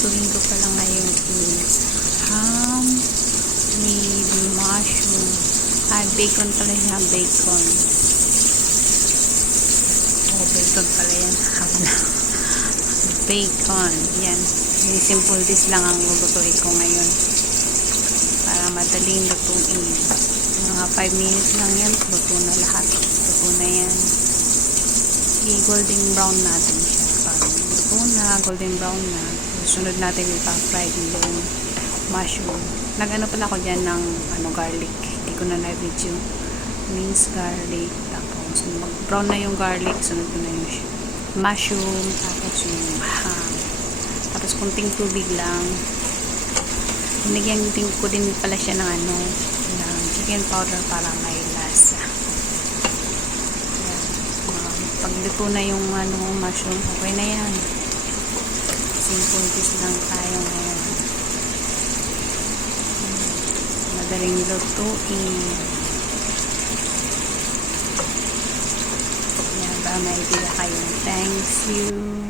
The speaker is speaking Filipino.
lulutuin ko pala ngayon is ham with mushroom. Bacon pala siya, bacon. Bacon pala yan. Bacon. Yan. Simple dish lang ang lulutuin ko ngayon. Para madaling lutuin. Mga 5 minutes lang yan. Luto na lahat. Luto na yan. I-golden brown natin siya. Pag luto na, golden brown na. Sunod natin ipa-fry yung mushroom. Nag-ano pala ako dyan ng garlic. Hindi ko na na-video. Minced garlic. Tapos mag-brown na yung garlic. Sunod ko na yung mushroom. Tapos yung ham. Tapos kunting tubig lang. Binigyan ko din pala siya ng ng chicken powder para may lasa. Pag luto na yung mushroom, okay na yan. Simple dish lang tayo ngayon. Madaling lutuin. Yan ba, may idea kayo. Thanks you.